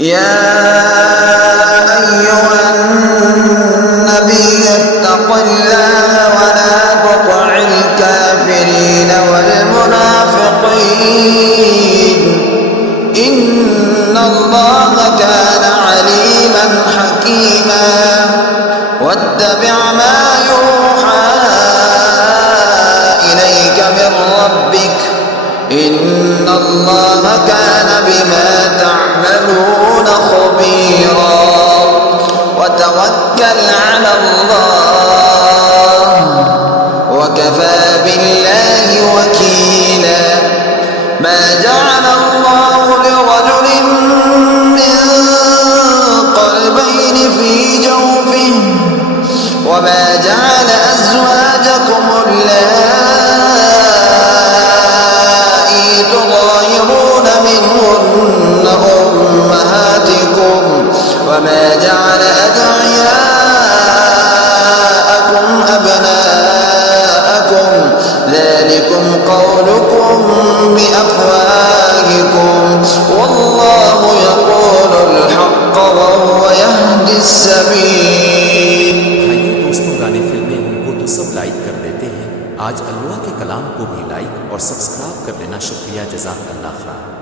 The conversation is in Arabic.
يا أيها النبي اتق الله ولا تطع الكافرين والمنافقين إن الله كان عليما حكيما واتبع ما يوحى إليك من ربك إن الله كان بما تعملون خبيرا وتوكل على الله وكفى بالله وكيلا ما جعل الله لرجل من قلبين في جوفه وما جعل أزواجكم اللائي تظاهرون منهن أمهاتكم وما جعل أدعياءكم أبناءكم ذلكم قولكم بأفواهكم والله يقول الحق وهو يهدي السبيل। दोस्तों गाने फिल्में उनको तो सब लाइक कर देते हैं, आज अल्लाह के कलाम को भी लाइक और सब्सक्राइब कर लेना। शुक्रिया, जज़ाकल्लाह खैर।